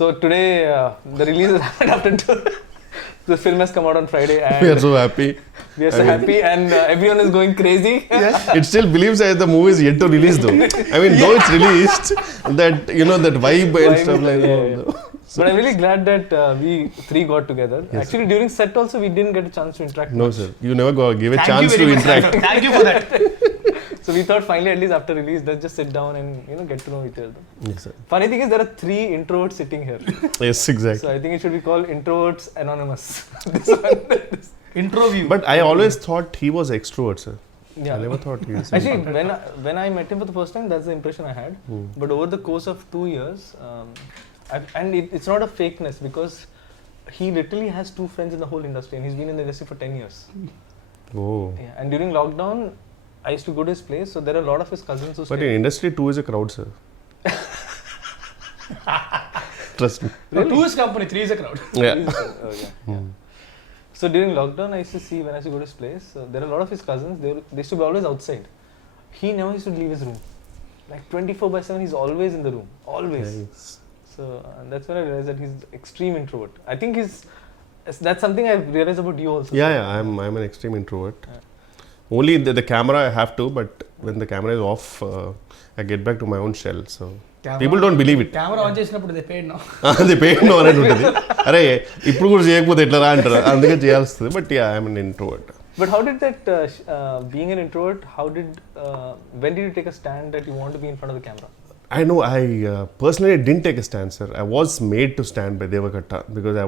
So today, the release has happened after 2. The film has come out on Friday, and We are so happy. we are so happy, and everyone is going crazy. It still believes that the movie is yet to release though. I mean, though it's released, that that vibe and stuff like that. But I'm really glad that we 3 got together. Yes, actually, during set also, we didn't get a chance to interact. No, much. sir. You never give a Thank chance you to very much, interact. Santo. Thank you for that. So we thought finally, at least after release, let's just sit down and get to know each other. Yes, sir. Funny thing is, there are 3 introverts sitting here. Yes, exactly. So I think it should be called Introverts Anonymous. This one. Intro view. But I always thought he was extrovert, sir. Yeah. I never thought he was. Actually, when I met him for the first time, that's the impression I had. But over the course of 2 years, it's not a fakeness, because he literally has 2 friends in the whole industry, and he's been in the industry for 10 years. Oh. Yeah, and during lockdown, I used to go to his place, so there are a lot of his cousins who But stay. in industry, 2 is a crowd, sir. Trust me. No, 2 is company, 3 is a crowd. Yeah. Yeah. So during lockdown, I used to see when I used to go to his place, there are a lot of his cousins, they used to be always outside. He never used to leave his room. Like 24/7, he's always in the room. Always. Nice. So that's when I realized that he's extreme introvert. I think that's something I've realized about you also. Yeah. I'm an extreme introvert. Only the camera I have to, but when the camera is off, I get back to my own shell. So people don't believe it. Camera on చేసినప్పుడు they paid now. అది pain అనేది ఉంటుంది. అరే ఇప్పుడు కూడా చేయకపోతే ఎట్లా రా అంటారు, అందుకే చేయాల్సి వస్తుంది. But yeah I'm an introvert. But how did that, being an introvert, when did you take a stand that you want to be in front of the camera? I know I personally didn't take a stand, sir. I was made to stand by Devakatta because I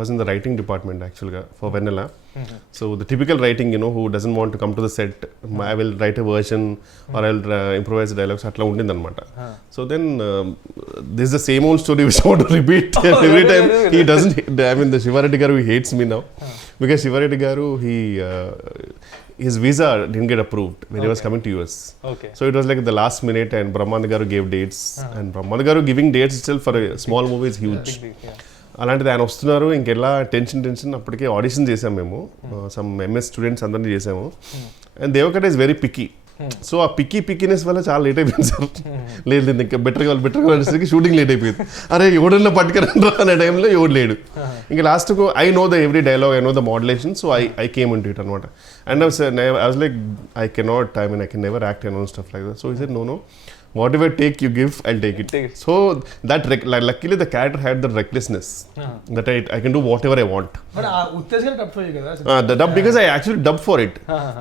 was in the writing department actually for Vennela. So the typical writing, who doesn't want to come to the set, I will write a version or I'll improvise dialogues. Atla undindi anamata. So then this is the same old story which I want to repeat every time. He doesn't. I mean, the Shivareddy garu, he hates me now because Shivareddy garu, his visa didn't get approved when he was coming to US. Okay. So it was like the last minute, and Brahmanda garu gave dates, and Brahmanda garu giving dates itself for a small movie is huge. Big, yeah. అలాంటిది ఆయన వస్తున్నారు, ఇంకెలా tension అప్పటికే audition చేసాము మేము, some MS students అందరినీ చేసాము. And Devakatta is very picky. So ఆ పిక్కీనెస్ వల్ల చాలా లేట్ అయిపోయింది సార్. లేదు ఇంకా బెటర్ కావాలి అనేసరికి షూటింగ్ లేట్ అయిపోయింది. అరే ఎవడన్నా పట్టుకురండ్రా అనే టైంలో ఎవడు లేడు. ఇంకా లాస్ట్కు I know the every dialogue, I know the modulation, so I came into it అనమాట. And I was like I cannot, I can never act and stuff like that. So he said no whatever take you give, I'll take it. So that luckily the character had the recklessness that I can do whatever I want. But Uttej garu dub for you kada? The dub, because I actually dubbed for it.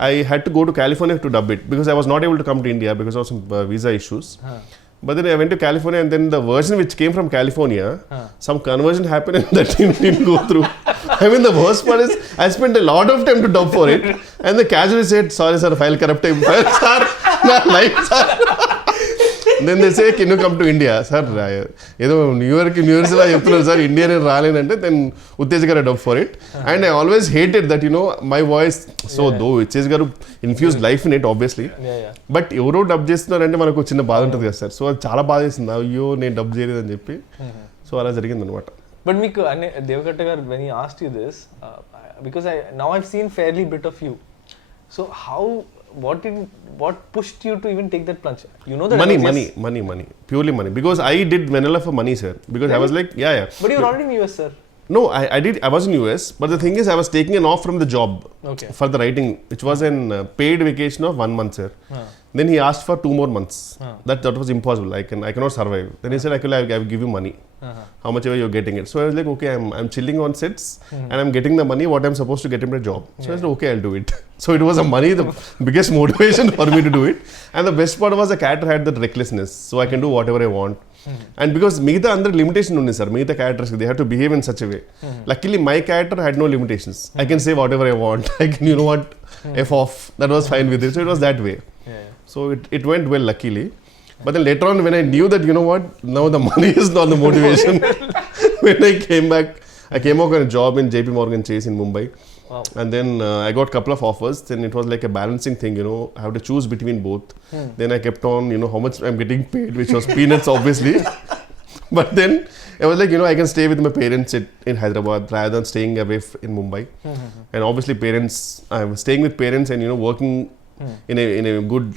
I had to go to California to dub it because I was not able to come to India because of some visa issues. But then I went to California, and then the version which came from California, some conversion happened and that didn't go through. I mean, the worst part is I spent a lot of time to dub for it, and the casually said, sorry sir, file corrupt time. Sir, life sir. Then they say, can you come to India? Sir, ఏదో new years లా చెప్తున్నారు sir, India నేను రాలేనంటే then Uttej garu dub for it. And I always hated that my voice, so though Uttej garu infuse life in it obviously, but ఎవరో dub చేస్తున్నారంటే మనకు చిన్న బాధ ఉంటుంది కదా సార్. సో అది చాలా బాధ వేసింది, అయ్యో నేను డబ్ చేయలేదని చెప్పి. సో అలా జరిగింది అనమాట. But మీకు Devakatta garu, when he asked you this, because now I've seen fairly bit of you. So what pushed you to even take that plunge? You know that money, purely money. Because I did Vennela for money, sir. Because really? I was like, yeah. But you were already in US, sir. No, I was in US, but the thing is I was taking an off from the job for the writing, which was a paid vacation of 1 month, sir. Then he asked for 2 more months. That was impossible. I cannot survive. Then he said, I will give you money. How much ever you're getting it. So I was like, okay, I'm chilling on sets and I'm getting the money what I'm supposed to get in my job. So I said, okay, I'll do it. So it was the biggest motivation for me to do it. And the best part was the character had that recklessness, so I can do whatever I want. And because మిగతా అందరి limitation ఉంది sir, మిగతా characters they have to behave in such a way. Luckily my character had no limitations. I can say whatever I want. I can what F off, that was fine with it. So it was that way. So it went well, luckily. But then later on, when I knew that, now the money is not the motivation. When I came back, I came out on a job in JP Morgan Chase in Mumbai. Wow. And then I got a couple of offers. Then it was like a balancing thing, I have to choose between both. Then I kept on, how much I'm getting paid, which was peanuts, obviously. But then I was like, I can stay with my parents in Hyderabad rather than staying away in Mumbai. And obviously I was staying with parents and, working in a good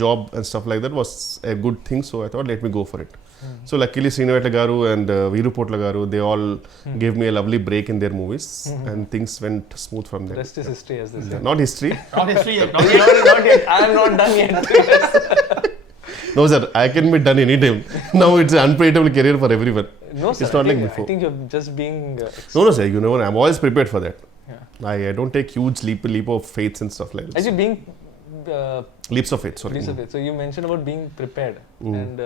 job and stuff like that was a good thing. So I thought, let me go for it. So luckily Sriniveta garu and Veeru Potla garu, they all gave me a lovely break in their movies, and things went smooth from there. Rest is history, as they say. Not history. Honestly, Not yet. I am not done yet. No sir, I can be done anytime. Now it's an unpredictable career for everyone. No, sir. It's not like before. I think you're just being. No sir, you know, I'm always prepared for that. Yeah. I don't take huge leap of faith and stuff like that. Actually, being. Leaps of faith, sorry. Leaps of faith. So you mentioned about being prepared, and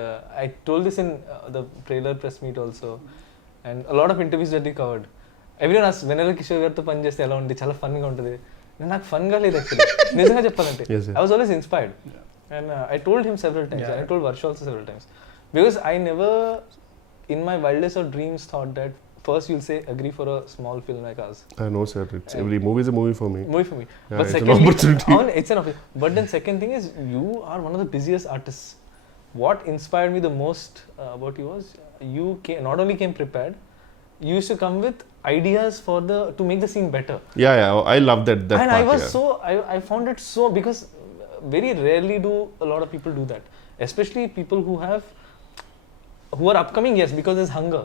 I told this in the trailer press meet also, and a lot of interviews that we covered. Everyone asked, Vennela Kishore గారితో పని చేస్తే ఎలా ఉంది, చాలా ఫన్గా ఉంటుంది. నాకు ఫన్గా లేదు actually, నిజంగా చెప్పాలంటే. I was always inspired, and I told him several times, and I told Varsha also several times, because I never in my wildest of dreams thought that first you'll say agree for a small film like ours. I know sir, it's every movie is a movie for me. Movie for me. Yeah, But it's secondly, an opportunity. It's an opportunity. But then second thing is, you are one of the busiest artists. What inspired me the most about you was, you not only came prepared, you used to come with ideas for to make the scene better. Yeah, I love that and part. I was I found it so, because very rarely do a lot of people do that. Especially people who are upcoming, yes, because there's hunger.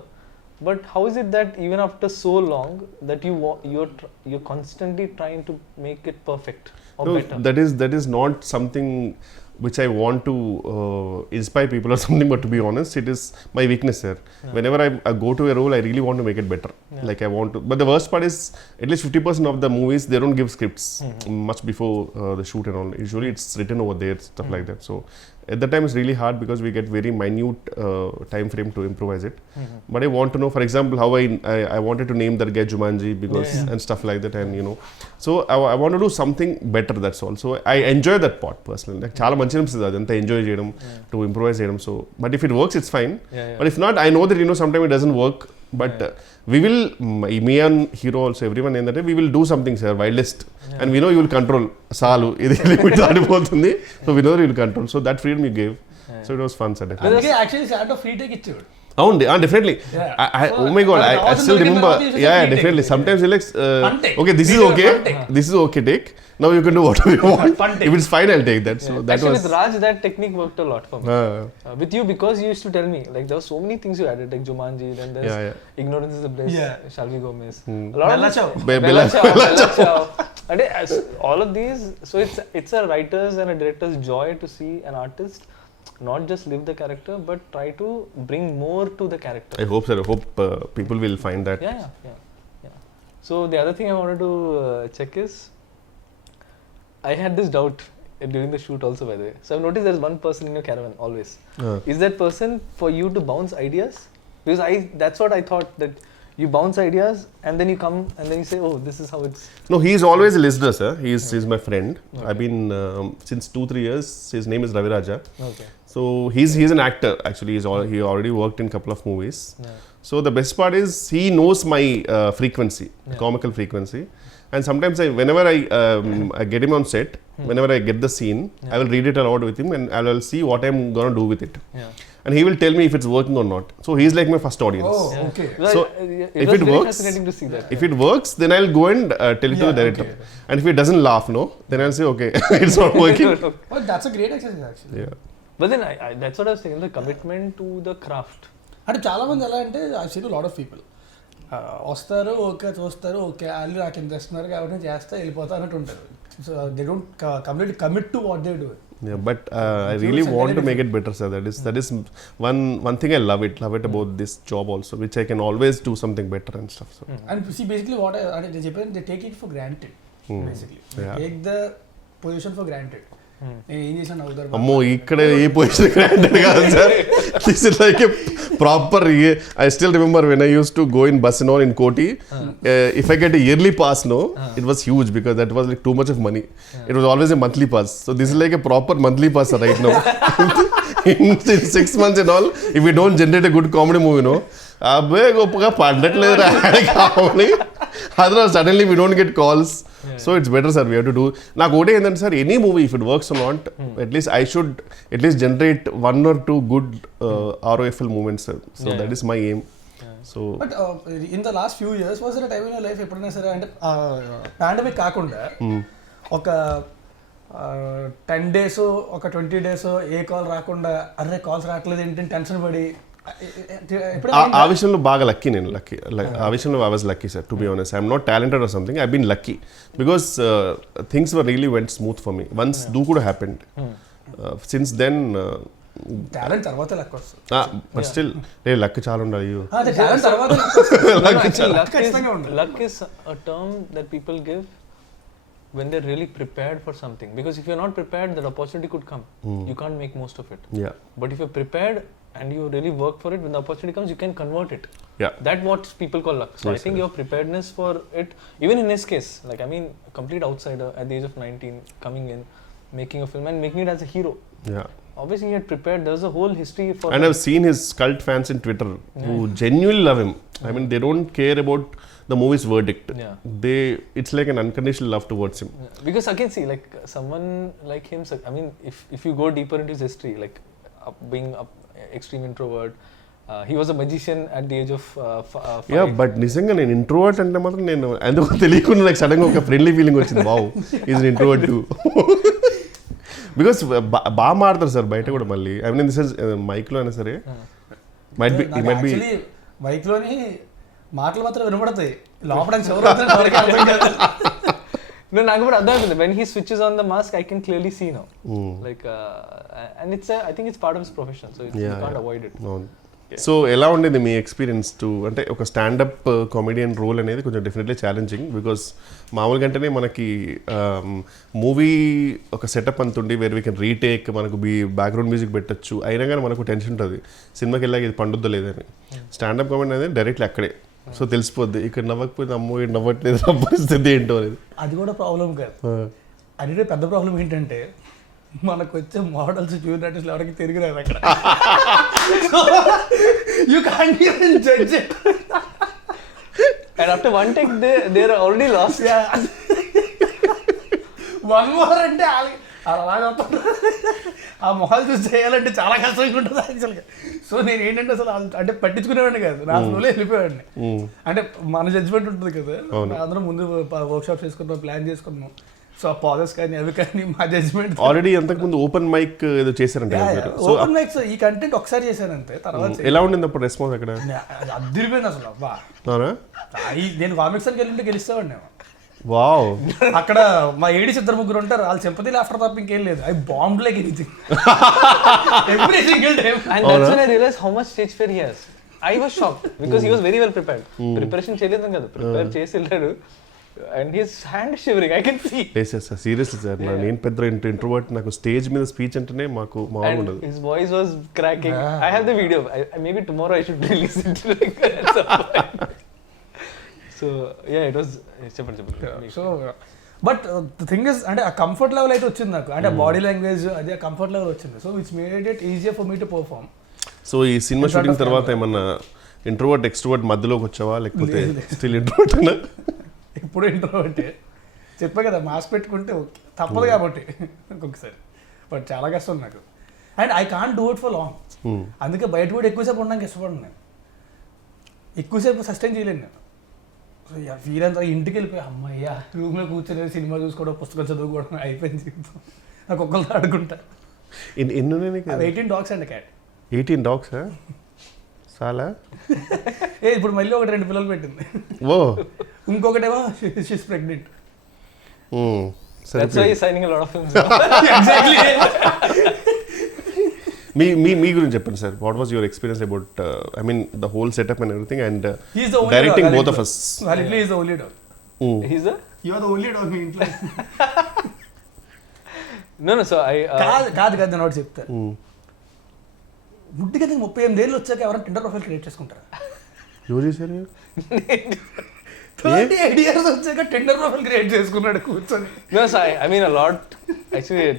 But how is it that even after so long that you're constantly trying to make it perfect or better? That is not something which I want to inspire people or something, but to be honest, it is my weakness here. Yeah. Whenever I go to a role, I really want to make it better. Yeah. Like I want to, but the worst part is, at least 50% of the movies, they don't give scripts much before the shoot and all. Usually it's written over there, stuff like that. So at that time it's really hard, because we get very minute time frame to improvise it. But I want to know, for example, how I wanted to name that guy Jumanji, because and stuff like that, and you know, so I want to do something better, that's all. So I enjoy that part personally. Like chala manchi anisthadi adantha enjoy cheyadam, to improvise cheyadam. So but if it works, it's fine. But if not, I know that, you know, sometimes it doesn't work, but we will, me and hero also, everyone in that, we will do something, sir, wildest, and we know you will control salu idi limit daadipotundi, so we know you will control. So that freedom you gave, so it was fun, sir. అందుకే actually Santo free take ఇచ్చాడు. Definitely. Oh my god, I still remember. Yeah, definitely. Sometimes you like, okay, this is okay. This is okay, take. Now you can do whatever you want. If it's fine, I'll take that. So that actually, was. with Raj, that technique worked a lot for me. With you, because you used to tell me, like, there were so many things you added, like Jumanji, then there's Ignorance is the Bliss, shall we go miss? A lot Bella of Ciao. Bella Ciao. And all of these, so it's a writer's and a director's joy to see an artist not just live the character, but try to bring more to the character. I hope, sir. I hope people will find that. Yeah. So the other thing I wanted to check is, I had this doubt during the shoot also, by the way. So I've noticed there's one person in your caravan always. Is that person for you to bounce ideas? Because that's what I thought, that you bounce ideas and then you come and then you say, oh, this is how it's. No, he's always a listener, sir. He's my friend. I've been since 2-3 years. His name is Raviraja. Okay. So he's an actor actually. He already worked in a couple of movies. So the best part is, he knows my frequency, comical frequency. And sometimes whenever I get him on set, whenever I get the scene, I will read it aloud with him, and I will see what I'm gonna do with it. And he will tell me if it's working or not. So he's like my first audience. Oh, okay. So it if was it very works, fascinating to see that. if it works, then I'll go and tell it to the director. Okay. And if he doesn't laugh, no, then I'll say, okay, it's not working. Well, that's a great exercise actually. Yeah. But then that's what I was saying, the commitment to the craft. అంటే చాలా మంది ఎలా అంటే, I seen lot of people వస్తారు, okay చూస్తారు, okay వాళ్ళు నాకు ఇంత ఇస్తున్నారు కాబట్టి నేను చేస్తా వెళ్ళిపోతా అన్నట్టు ఉంటారు. So they don't completely commit to what they do. Yeah, but I really want to make it better, sir. That is one thing I love it about this job also, which I can always do something better and stuff. So. And see, basically what they చెప్పారు, they take it for granted. Basically, they take the position for granted. నేను ఏం చేశాను అవుతారు. అమ్మో, ఇక్కడ ఏ position granted కాదు sir. This is like a proper. I still remember when I used to go in bus and all in Koti. If I get a yearly pass, no, it was huge, because that was like too much of money. It was always a monthly pass. So this is like a proper monthly pass right now. in 6 months and all, if we don't generate a good comedy movie, no, అబ్బే గొప్పగా పడ్డట్లేదు కావాలి. Otherwise suddenly we don't get calls. So it's better, sir. We have to do. Now, go and then, sir, any movie, if it works or not, at least I should at least generate 1 or 2 good ROFL moments, sir. So that is my aim. So. But in the last few years, was there a time in your life ఎప్పుడైనా సరే అంటే pandemic కాకుండా ఒక 10 days ఒక 20 days ఏ call రాకుండా, అరే calls రావట్లేదు ఏంటంటే టెన్షన్ పడి ఆ విషయంలో బాగా లక్కీ నేను ఆ విషయంలో I was lucky sir to be honest I'm not talented or something I been lucky because things were really went smooth for me once Dookudu happened since then talent తర్వాత లక్ వస్తుంది but still luck చాలా ఉండాలి talent తర్వాత luck is a term that people give when they're really prepared for something, because if you're not prepared, that opportunity could come. You can't make most of it. Yeah. But if you're prepared and you really work for it, when the opportunity comes, you can convert it. Yeah. That's what people call luck. So yes, I think your preparedness for it, even in his case, like I mean, complete outsider at the age of 19, coming in, making a film and making it as a hero. Yeah. Obviously, he had prepared. There's a whole history for. And I've seen his cult fans in Twitter who genuinely love him. I mean, they don't care about the movie's verdict. It's like an unconditional love towards him. Because again, see, like someone like him, I mean, if you go deeper into his history, like being an extreme introvert, he was a magician at the age of 5. Yeah, but నిజంగా నేను introvert అంటే మాత్రం నేను ఎందుకు తెలియకుండా నాకు సడన్గా ఒక ఫ్రెండ్లీ ఫీలింగ్ వచ్చింది. Wow, is an introvert two. Because బాగా మాడతారు సార్ బయట కూడా మళ్ళీ. ఐ మీన్ దిస్ ఇస్ మైక్లో అయినా సరే మైట్ బి మైక్లోని మాటలు మాత్రం వినపడతాయి, లోపల No, నాకు కూడా అర్థం అవుతుంది. When he switches on the mask, I can clearly see now. Like, and I think it's part of his profession, so you can't avoid it. So ఎలా ఉండేది మీ ఎక్స్పీరియన్స్ టు అంటే ఒక స్టాండప్ కామెడియన్ రోల్ అనేది కొంచెం definitely challenging. Because మామూలుగా అంటేనే మనకి movie ఒక సెటప్ అంత ఉండి వేర్ వీ కెన్ రీటేక్, మనకు బ్యాక్గ్రౌండ్ మ్యూజిక్ పెట్టచ్చు, అయినా కానీ మనకు టెన్షన్ ఉంటుంది సినిమాకి వెళ్ళాక ఇది పండుద్దో లేదని. స్టాండప్ కామెడీ అనేది డైరెక్ట్లీ అక్కడే, సో తెలిసిపోద్ది ఇక్కడ నవ్వకపోతే అమ్మో నవ్వట్లేదు పరిస్థితి ఏంటో అనేది. అది కూడా ప్రాబ్లం కాదు. అది పెద్ద ప్రాబ్లం ఏంటంటే మనకు వచ్చే మోడల్స్ జూనియర్ ఆర్టిస్టులు ఎవరికి తిరిగి రాదు అక్కడ. You can't even judge it. And after one take they are already lost. One more అంటే అలాగే ఆ మొహాలు చూసి చేయాలంటే చాలా కష్టంగా ఉంటుంది యాక్చువల్గా. సో నేను ఏంటంటే అసలు అంటే పట్టించుకునేవాడిని కాదు, నా ఫ్లోలో వెళ్ళిపోయాడిని. అంటే మన జడ్జ్మెంట్ ఉంటుంది కదా, అందరం ముందు వర్క్షాప్ చేసుకున్నాం, ప్లాన్ చేసుకున్నాం. సో పాజెస్ కానీ అవి కానీ మా జడ్జ్మెంట్. ఆల్రెడీ అంతకుముందు ఓపెన్ మైక్ ఏదో చేశారంటే ఓపెన్ మైక్స్ ఈ కంటెంట్ ఒకసారి చేశానంతే. తర్వాత ఎలా ఉండింది అప్పుడు రెస్పాన్స్ అక్కడ? అదిరిపోయింది అసలు. అబ్బా, నేను కామిక్స్ అని వెళ్ళి గెలుస్తామండి నేను. వావ్, అక్కడ మా ఏడీస్ 2-3 ఉంటారు, వాళ్ళు సింపతి లాఫ్టర్ తప్ప ఇంకేం లేదు. I bomb like anything every single time. And that's when I realized how much stage fear he has. I was shocked because he was very well prepared. Preparation చేయలేదు కదా, prepare చేసి వెళ్ళాడు. And his hand is shivering, I can see. Yes, seriously sir, నేను పెద్ద introvert, నాకు stage మీద speech అంటేనే మాకు మామూలు ఉండదు. His voice was cracking. I have the video. Maybe tomorrow I should release it. So yeah, it was చెప్పండి. So but the thing is అంటే ఆ కంఫర్ట్ లెవెల్ అయితే వచ్చింది నాకు, అంటే బాడీ లాంగ్వేజ్ అదే కంఫర్ట్ లెవెల్ వచ్చింది. So which made it easier for me to perform. So ఈ సినిమా షూటింగ్ తర్వాత ఏమన్నా ఇంట్రోవర్ట్ ఎక్స్ట్రోవర్ట్ మధ్యలోకి వచ్చావా, లేకపోతే స్టిల్ ఇంట్రోవర్ట్ అన్నా? ఇప్పుడు ఇంట్రోవర్టే, చెప్పా కదా మాస్క్ పెట్టుకుంటే ఓకే తప్పదు కాబట్టి ఒక్కొక్కసారి, బట్ చాలా కష్టం నాకు. And I can't do it for long. అందుకే బయట కూడా ఎక్కువసేపు ఉండడానికి ఇష్టపడను నేను, ఎక్కువసేపు సస్టైన్ చేయలేను నేను. సో ఫీల్ అంతా ఇంటికి వెళ్ళిపోయి అమ్మయ్య రూమ్లో కూర్చొని సినిమా చూసుకోవడం, పుస్తకాలు చదువుకోవడం అయిపోయింది జీవితం. నాకు ఒక్కరితో ఆడుకుంటా. 18 dogs అండ్ క్యాట్. 18 dogs చాలా ఇప్పుడు మళ్ళీ 2 పిల్లలు పెట్టింది. ఓ, ఇంకొకటేమో she's pregnant. That's why he's signing a lot of films. Exactly. మీ గురించి చెప్పండి sir. What was your experience about I mean the whole setup and everything and directing both of us? Validly is the only dog. He's the? You are the only dog in ఇంట్లో. No, so I కాదు నేను ఒకటి చెప్తా. ముట్టిగా 38 ఏళ్ళు వచ్చాక ఎవరైనా Tinder profile create చేసుకుంటారా? ఎవరు చేశారు? 38 years వచ్చాక టిండర్ ప్రొఫైల్ క్రియేట్ చేసుకున్నాడు కూర్చొని. No, so I mean a lot actually.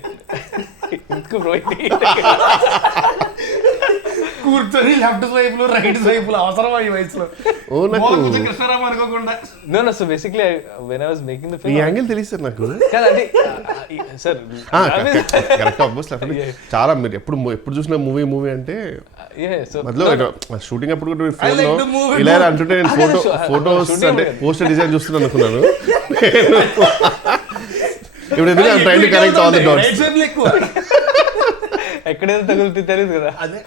కూర్చొని లెఫ్ట్ స్వైపులు రైట్ స్వైపులు అవసరమా ఈ వయసులో? కృష్ణారామ అనుకోకుండా. No, so basically when I was making the film, ఈ యాంగిల్ తెలుసు సార్ నాకు. కాదండి సార్, కరెక్ట్ ఆల్మోస్ట్ చాలా మీరు ఎప్పుడు చూసిన మూవీ అంటే మధ్యలో షూటింగ్ అప్పుడు కూడా ఫోన్ లో ఇలా అంటుంటే నేను ఫోటోస్ అంటే పోస్టర్ డిజైన్ చూస్తున్నాను అనుకున్నాను. ఇప్పుడు ఎందుకు I'm trying to connect all the dots. ఎక్కువ ఎక్కడైనా తగులుతుంది తెలియదు కదా. అదే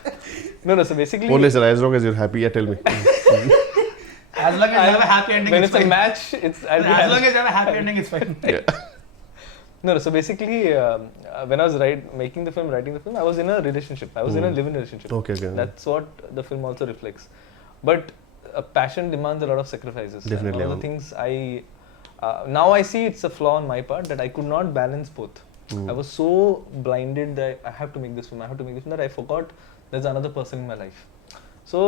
No, so basically, Only sir, as long as you're happy, yeah, tell me. As long as you have a happy ending, when it's it's a fine. match, I'll be As happy. long as you have a happy ending, it's fine. No, so basically, when I was writing the film, I was in a relationship. I was in a live-in relationship. Okay. That's what the film also reflects. But passion demands a lot of sacrifices. Definitely, And one of the things now I see it's a flaw on my part that I could not balance both. I was so blinded that I have to make this film, that I forgot there's another person in my life. So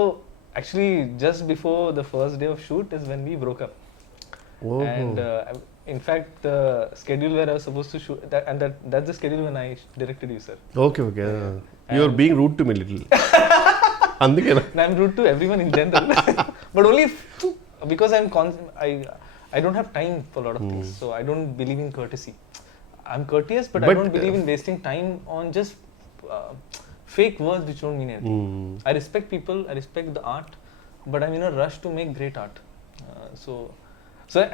actually, just before the first day of shoot is when we broke up. Oh. And in fact, the schedule where I was supposed to shoot, that's the schedule when I directed you, sir. Okay. You are being rude to me little. Andukena. And I'm rude to everyone in general, but only because I don't have time for a lot of things, so I don't believe in courtesy. I'm courteous, but I don't believe in wasting time on just fake words which don't mean anything. I respect people, I respect the art, but I'm in a rush to make great art. So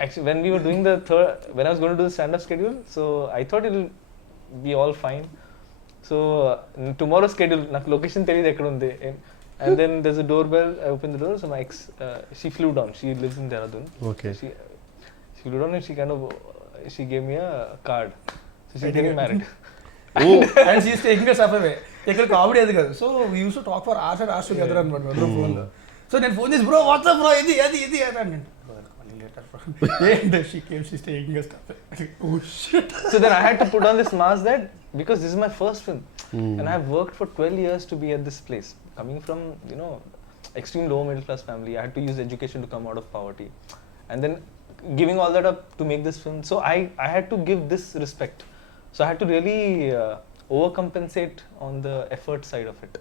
actually, when we were doing when I was going to do the stand-up schedule, so I thought it'll be all fine. So tomorrow's schedule, నాకు location తెలియదు ఎక్కడ ఉంది. And then there's a doorbell. I opened the door. So my ex, she flew down. She lives in Dehradun. Okay. She flew down and she gave me a card. So she's getting married. Oh. And she's taking us up away. ఇక్కడ comedy అది కాదు. So we used to talk for hours and hours together అనమాట phone లో. So నేను phone చేసి bro WhatsApp bro ఇది అని she's taking us up. Oh shit. So then I had to put on this mask that because this is my first film and I have worked for 12 years to be at this place. Coming from extreme low middle class family, I had to use education to come out of poverty, and then giving all that up to make this film. So I had to give this respect. So I had to really overcompensate on the effort side of it.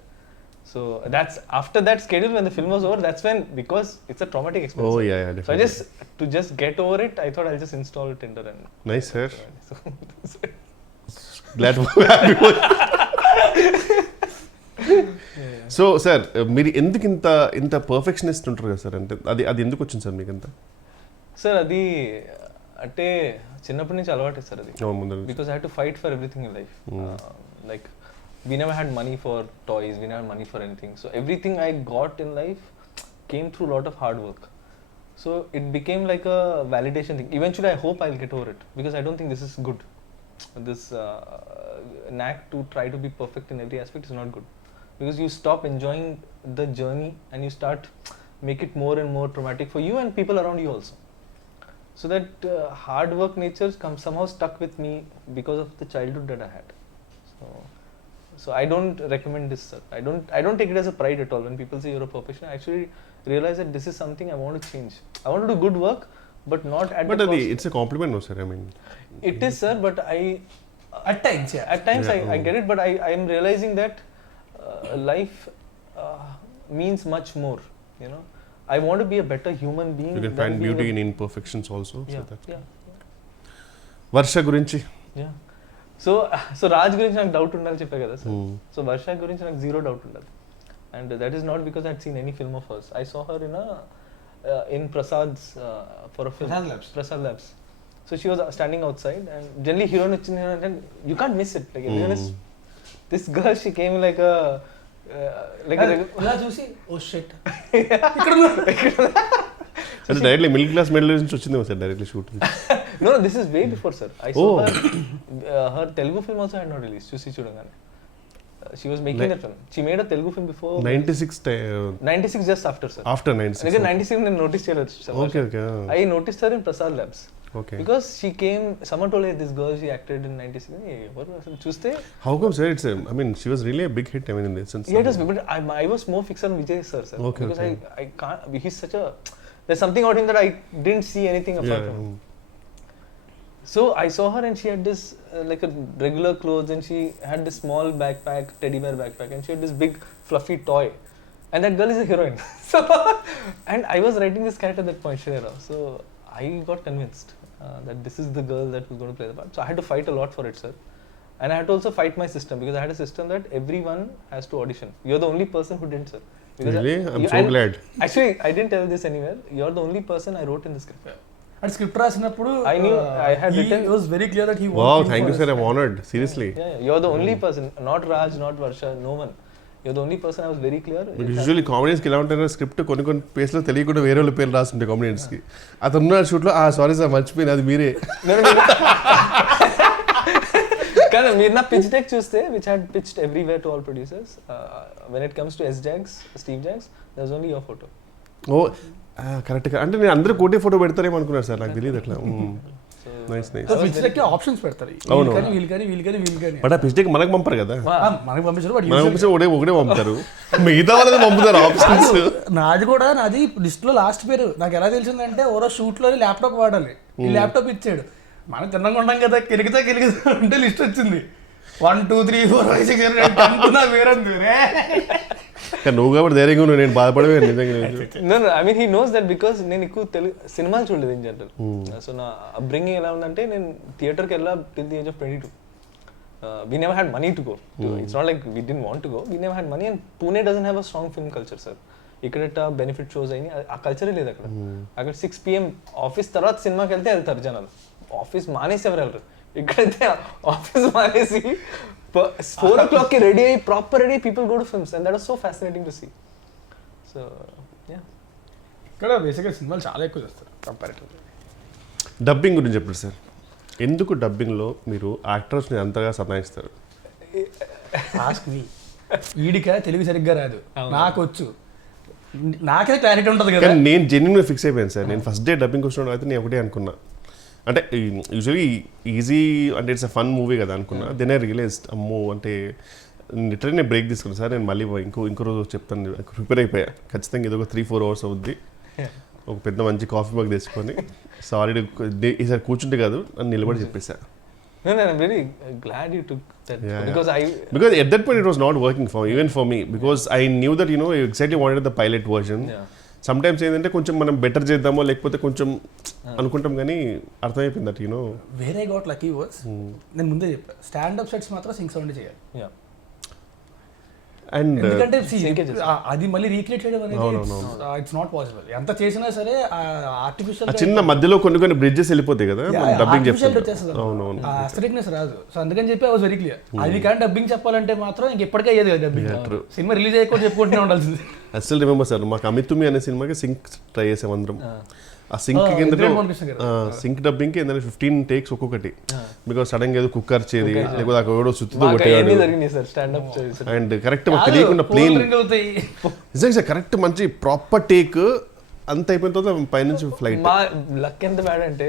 So that's after that schedule, when the film was over, that's when, because it's a traumatic experience. Oh yeah, definitely. So to get over it, I thought I'll just install Tinder and Nice, sir. so Glad to be happy. So sir మీరు ఎందుకు ఇంత perfectionist ఉంటారు కదా sir, అంటే అది ఎందుకు వచ్చింది sir మీకు అంతా? సార్ అది అంటే చిన్నప్పటి నుంచి అలవాటే సార్ అది. Because I had to fight for everything in life. Like we never had money for toys, we never had money for anything, so everything I got in life came through a lot of hard work. So it became like a validation thing. Eventually I hope I'll get over it, because I don't think this is good. This knack to try to be perfect in every aspect is not good, because you stop enjoying the journey and you start make it more and more traumatic for you and people around you also. So that hard work nature somehow stuck with me because of the childhood that I had. So I don't recommend this, sir. I don't take it as a pride at all when people say you're a professional. I actually realize that this is something I want to change. I want to do good work, but not at the cost. But it's a compliment, no sir, I mean. It is, sir, but at times I get it, but I am realizing that life means much more, I want to be a better human being. You can find beauty in imperfections also. Yeah, so that's yeah. Varsha gurinchi. Yeah. So Raj గురించి నాకు doubt ఉండాలి చెప్పా కదా sir. So Varsha గురించి నాకు zero doubt ఉండదు, and that is not because I had seen any film of hers. I saw her in Prasad's for a film. Prasad Labs. So she was standing outside, and generally heroine వచ్చింది అంటే you can't miss it. Like everyone is, this girl, she came like a ఇలా చూసి oh shit అంటే directly middle class medal నుంచి వచ్చిందేమో sir directly shoot. No, this is way before, sir. I saw her Telugu film also had not released. Chusi Chudangane. She was making that film. She made a Telugu film before 96 just after, sir. After 96. Again 96 నేను notice చేయలేదు, sir. Okay. I noticed her in Prasad Labs. Okay. Because she came, someone told her this girl, she acted in 96. చూస్తే how come sir, it's I mean she was really a big hit, I mean in the sense. Yeah, it was, but I was more fixed on Vijay sir. Okay, because I can't, he's such a, there's something about him that I didn't see anything apart from him. So I saw her and she had this like a regular clothes, and she had this small backpack, teddy bear backpack, and she had this big fluffy toy, and that girl is a heroine. So and I was writing this character at that point, Shreya. So I got convinced that this is the girl that was going to play the part. So I had to fight a lot for it, sir. And I had to also fight my system, because I had a system that everyone has to audition. You're the only person who didn't, sir. Because really? I'm so glad. Actually, I didn't tell this anywhere. You're the only person I wrote in the script. And script రాసినప్పుడు I knew I had written. It was very clear that he wow, thank you sir, I'm honored, seriously. Yeah, you're the only person, not Raj, not Varsha, no one. you're the only person I was very clear. Usually కామెడియన్స్కి ఎలా ఉంటారు, script కొన్ని ప్లేస్లో తెలియకుండా వేరే వాళ్ళ పేర్లు రాస్తుంటాయి కామెడియన్స్కి. అతను ఉన్న షూట్లో సారీ సార్ మర్చిపోయింది అది మీరే. కానీ మీరు నా పిచ్ డెక్ చూస్తే which had pitched everywhere to all producers, when it comes to Steve Jobs there was only your photo. Oh కరెక్ట్గా, అంటే నేను అందరూ కోటే ఫోటో పెడతారేమో అనుకున్నారు సార్, నాకు తెలియదు అట్లా. Nice nice. ఆప్షన్స్ పెడతారు, బట్ ఆ పిచ్ డెక్ మనకు పంపరు కదా, మనకు పంపించారు, మనం పంపించి ఒకటే పంపుతారు, మిగతా వాళ్ళని పంపుతారు ఆప్షన్స్. నాది లిస్ట్ లో లాస్ట్ పేరు నాకు ఎలా తెలిసిందంటే ఓరో షూట్ లో ల్యాప్టాప్ వాడాలి, ఈ ల్యాప్టాప్ ఇచ్చాడు, మనం తిన్నగా ఉంటాం కదా, కెలిగితే అంటే లిస్ట్ వచ్చింది 1 2 3 4 5 6 7 8 అనుకున్నా వేరంది. నువ్వు కాబట్టి ధైర్యంగా నువ్వు, నేను బాధపడవే నిజంగా. I mean he knows that because నేను ఎక్కువ తెలుగు సినిమాలు చూడలేదు ఇన్ జనరల్. సో నా అప్బ్రింగింగ్ ఎలా ఉందంటే నేను థియేటర్కి వెళ్ళా till the age of 22. We never had money to go, it's not like we didn't want to go, we never had money. And Pune doesn't have a strong film culture sir. ఇక్కడ benefit shows అయినాయి, ఆ కల్చరే లేదు అక్కడ. అక్కడ 6 PM office తర్వాత సినిమాకి వెళ్తారు జనాలు, ఆఫీస్ మానేసి ఎవరు వెళ్ళరు. ఇక్కడైతే ఆఫీస్ మానేసి 4 o'clock రెడీ అయ్యి proper ready people go to films, and that was so fascinating to see. So yeah, ఇక్కడ బేసిక్గా సినిమాలు చాలా ఎక్కువ చేస్తారు కంపారిటివ్లీ. డబ్బింగ్ గురించి చెప్పండి సార్, ఎందుకు డబ్బింగ్లో మీరు యాక్టర్స్ని అంతగా సతాయిస్తారు? Ask me. వీడిక తెలుగు సరిగ్గా రాదు, నాకు వచ్చు, నాకే క్లారిటీ ఉంటుంది కదా. నేను జెన్యున్గా ఫిక్స్ అయిపోయాను సార్. నేను ఫస్ట్ డే డబ్బింగ్ వచ్చినప్పుడు అయితే నేను ఒకటే అనుకున్నా, అంటే యూజువలీ ఈజీ అంటే ఇట్స్ అ ఫన్ మూవీ కదా అనుకున్నా. దెన్ ఐ రియలైజ్డ్ అమ్మో, అంటే లిటరలీ నేను బ్రేక్ తీసుకున్నాను సార్. నేను మళ్ళీ ఇంకో రోజు చెప్తాను, ప్రిపేర్ అయిపోయా ఖచ్చితంగా. ఇది ఒక 3-4 hours అవుద్ది, ఒక పెద్ద మంచి కాఫీ మగ్ తీసుకొని సారీ ఈసారి కూర్చుంటే కాదు అని నిలబడి చెప్పేసా. I'm very glad you took that, because at that point it was not working even for me, because I knew that you exactly wanted the pilot version. Sometimes ఏంటంటే కొంచెం మనం better చేద్దామో లేకపోతే కొంచెం అనుకుంటాం, కానీ అర్థమైపోయింది దట్ వేరే గాట్ లక్కీ వాస్. నేను ముందే చెప్పాను, స్టాండప్ సెట్స్ మాత్రం సింక్ సౌండ్ చేయాలి. అండ్ ఎందుకంటే అది మళ్ళీ రీక్రియేట్ చేయడం అనేది ఇట్స్ నాట్ పాసిబుల్. ఎంత చేసినా సరే ఆర్టిఫిషియల్ చిన్న మధ్యలో కొన్ని బ్రిడ్జెస్ వెళ్ళిపోతాయి కదా, డబ్బింగ్ చెప్తారు, అస్థెటిక్నెస్ రాదు. సో అందుకని చెప్పి ఐ వాస్ వెరీ క్లియర్, అది కానీ డబ్బింగ్ చెప్పాలంటే మాత్రం ఇంకెప్పటికీ అయ్యేది కదా డబ్బింగ్. సినిమా రిలీజ్ అయ్యకుండా చెప్పుకుంటూనే ఉండాల్సింది. అసలు రిమెంబర్ సార్, మాకు అమితుమి అనే సినిమాకి సింక్ ట్రై చేసాం అందరం. ఆ సింక్ కింద సింక్ డబ్బింగ్కి ఏంటంటే 15 takes ఒక్కొక్కటి, బికాస్ సడన్ గా ఏదో కుక్కర్ చేది లేకపోతే అక్కడ ఎవడో సుత్తుతో కొట్టేవాడు. అండ్ కరెక్ట్ మాకు తెలియకుండా ప్లేన్ నిజంగా సార్ కరెక్ట్ మంచి ప్రాపర్ టేక్ అంత అయిపోయిన తర్వాత పైనుంచి ఫ్లైట్. మా లక్ ఎంత బ్యాడ్ అంటే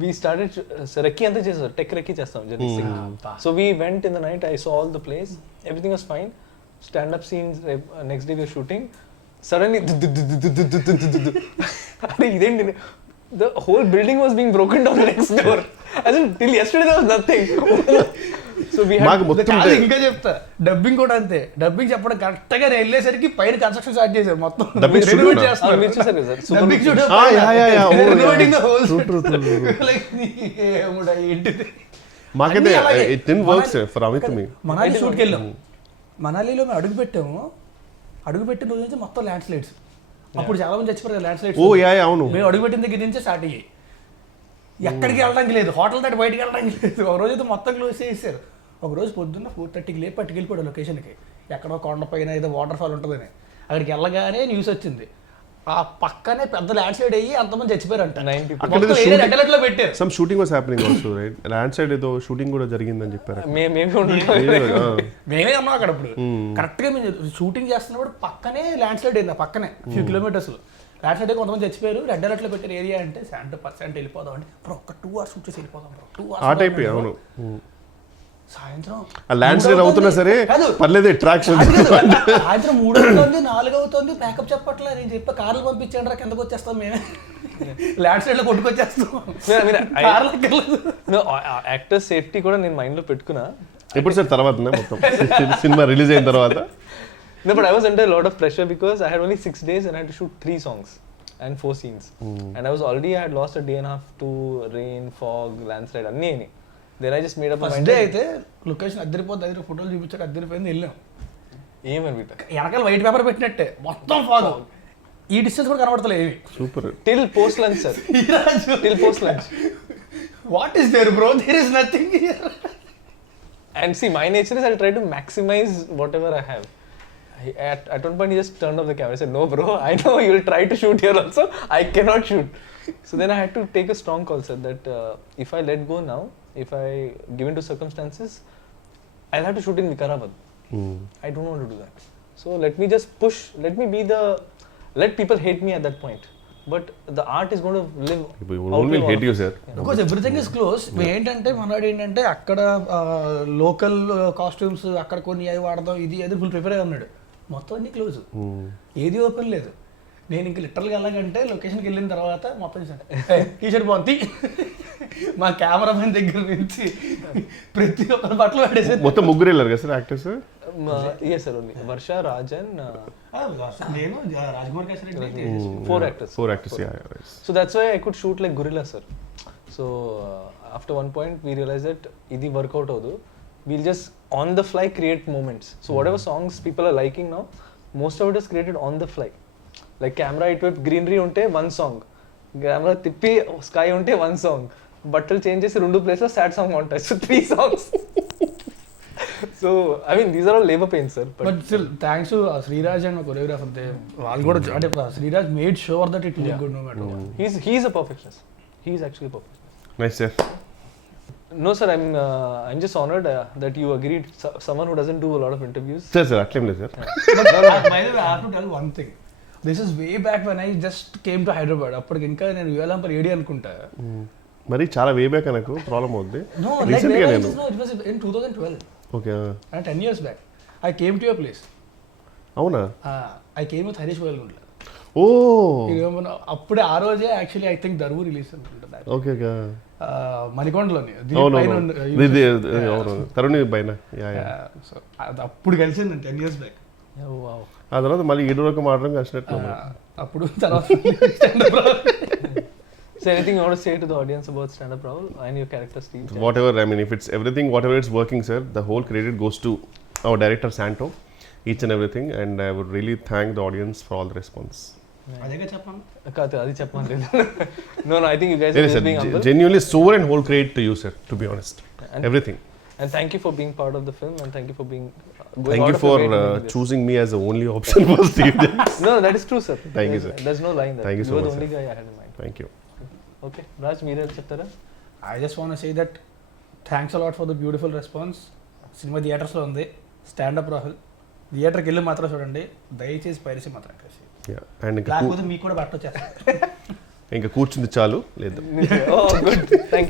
we started రెక్కీ అంతా చేసాం, టెక్ రెక్కీ చేస్తాం journey. So we went in the night, I saw all the place, everything was fine. Stand-up scenes, next day we were shooting. Suddenly, the whole building was being broken down next door. As in, till yesterday there was nothing. So we had. ఇంకా చెప్తా, dubbing కూడా అంతే. Dubbing చెప్పడం correct గా వెళ్ళేసరికి పైన construction start చేశారు మొత్తం. మనాలి షూట్కి వెళ్ళాం, మనాలిలో మేము అడుగుపెట్టిన రోజు నుంచి మొత్తం ల్యాండ్ స్లైడ్స్. అప్పుడు చాలా మంది చచ్చిపోయారు ల్యాండ్ స్లైడ్స్. మేము అడుగుపెట్టిన దగ్గర నుంచే స్టార్ట్ అయ్యాయి. ఎక్కడికి వెళ్ళడానికి లేదు, హోటల్ దాటి బయటికి వెళ్ళడానికి లేదు. ఒక రోజు అయితే మొత్తం క్లోజ్ చేసేసారు. ఒక రోజు పొద్దున్న 4:30కి లేపి పట్టుకెళ్ళిపోయాడు లొకేషన్కి, ఎక్కడో కొండ పైన ఏదో వాటర్ ఫాల్ ఉంటుందని. అక్కడికి వెళ్ళగానే న్యూస్ వచ్చింది, ఆ పక్కనే పెద్ద ల్యాండ్ స్లైడ్ అయ్యి అంతమంది చచ్చిపోయారంట. పెట్టారు. Some shooting was happening also right, land slide ఏదో షూటింగ్ కూడా జరిగిందని చెప్పారు. మేమే ఉన్నాం అక్కడ. అప్పుడు కరెక్ట్ గా మేము షూటింగ్ చేస్తున్నప్పుడు పక్కనే ల్యాండ్ స్లైడ్ అయింది, పక్కనే ఫ్యూ కిలోమీటర్స్ ల్యాండ్ స్లైడ్. కొంతమంది చచ్చిపోయారు. రెడ్ అలర్ట్ లో పెట్టారు ఏరియా అంటే 70% వెళ్ళిపోదాం అంటే ఒక 2 hours షూట్ చేసి వెళ్ళిపోదాం. 2 hours సాయంత్రం ల్యాండ్ స్లైడ్ అవుతున్నా సరే పర్లేదు అట్రాక్షన్. సాయంత్రం 3 అవుతుంది 4 అవుతుంది, ప్యాకప్ చెప్పట్లే. నేను చెప్పా కార్లు పంపించండి రా, కిందకు వచ్చేస్తాం మేమే, ల్యాండ్ స్లైడ్ లో కొట్టుకొచ్చేస్తాం. యాక్టర్ సేఫ్టీ కూడా నేను మైండ్ లో పెట్టుకున్నా. ఎప్పుడు సార్ తర్వాత మొత్తం సినిమా రిలీజ్ అయిన తర్వాత? No, but I was under a lot of pressure because I had only 6 days and I had to shoot 3 songs and 4 scenes. And I had lost a day and a half to rain, fog, landslide, anni. Then I just made up my mind. అయితే location అద్దరిపోద్ది, దగ్గర ఫోటోలు చూపించాక అద్దరిపోయింది, వెళ్ళాం. ఏమని వెనకాల white paper పెట్టినట్టే మొత్తం fog, ఈ distance కూడా కనబడతలేదు ఏమి. Super. Till post lunch sir, till post lunch. What is there bro, there is nothing here. And see, my nature is I'll try to maximize whatever I have. At one point, he just turned off the camera. I said, "No, bro. I know you'll try to shoot here also. I cannot shoot." So then I had to take a strong call, sir. That if I let go now, if I give in to circumstances, I'll have to shoot in Vikarabad. I don't want to do that. So let me just push. Let people hate me at that point. But the art is going to live. People will hate you, sir. Because everything is close. ఏంటంటే మనవాడు ఏంటంటే అక్కడ local costumes అక్కడ కొన్ని అవి వాడదాం ఇది అది ఫుల్ ప్రిపేర్ అయి ఉన్నాడు. మొత్తం అన్ని క్లోజ్, ఏది ఓపెన్ లేదు. నేను ఇంక లిటరల్గా వెళ్ళాలంటే లొకేషన్కి వెళ్ళిన తర్వాత మొత్తం టీషర్ట్ బాగుంది. మా కెమెరామెన్ దగ్గర నుంచి ప్రతి ఒక్కరి బట్టలు పడేసారు. మొత్తం ముగ్గురు వెళ్ళారు కదా sir actors? Yes, sir. Only Varsha, Rajan, నేను Rajkumar Kasireddy, four actors. Yeah, right. So that's why I could shoot like gorilla, sir. So after one point we realized that idi work out avadu. We'll just on the fly create moments. So whatever songs people are liking now, most of it is created on the fly. Like camera itwip greenery unte one song, camera tippi sky unte one song, బట్టలు change చేసి 2 place లో sad song ఉంటాయి. So 3 songs. So I mean these are all labor pains, sir. But still thanks to Sriraj and choreographer, వాళ్ళు కూడా అంటే Sriraj made sure that it look good no matter what. He's a perfectionist. He's actually a perfectionist. Nice, sir. No, sir. I'm just honored that you agreed. Someone who doesn't do a lot of interviews. Sir, అట్లేం లేదు sir. By the way, I have to tell one thing. This is way back when I just came to Hyderabad. అప్పటికి ఇంకా నేను యువలాంపర్ AD అనుకుంటా. మరి చాలా way back నాకు problem అవుద్ది. No, like it was in 2012. Okay. And 10 years back, I came to your place. అవునా? I came with Harish Boyalgundla. Oh అప్పుడే ఆ రోజే actually I think Daruvu release అనుకుంటా. Okay okay. మణికొండలోని తరుణ్ పైన. సో అప్పుడు కలిసింది 10 years back. ఆ తర్వాత మళ్ళీ 7 వరకు మాట్లాడడం కలిసినట్టు. అప్పుడు తర్వాత Standup Rahul. So anything you want to say to the audience about Standup Rahul and your character Steve? Whatever, I mean, if it's everything, whatever it's working, sir, the whole credit goes to our director Santo, each and everything, and I would really thank the audience for all the response. అదేగా చెప్పాను. అది చెప్పమని. No, I think you guys are just being humble. Genuinely soul and whole credit to you, sir, to be honest. Everything. And thank you for being part of the film, and thank you for being thank you for choosing me as the only option for Steve. No, that is true, sir. Thank you, sir. There's no line there. Thank you so were much, the only sir. guy I had in mind. Thank you. Okay, Raj, మీరే చెప్తారా? I just want to say that thanks a lot for the beautiful response. Cinema థియేటర్స్లో ఉంది, stand up Rahul. థియేటర్కి వెళ్ళి మాత్రం చూడండి, దయచేసి piracy మాత్రం కలిసి. లేకపోతే మీకు కూడా బట్ట వచ్చేస్తారు. ఇంకా కూర్చుంది చాలు లేదు. Oh, good. Thank you.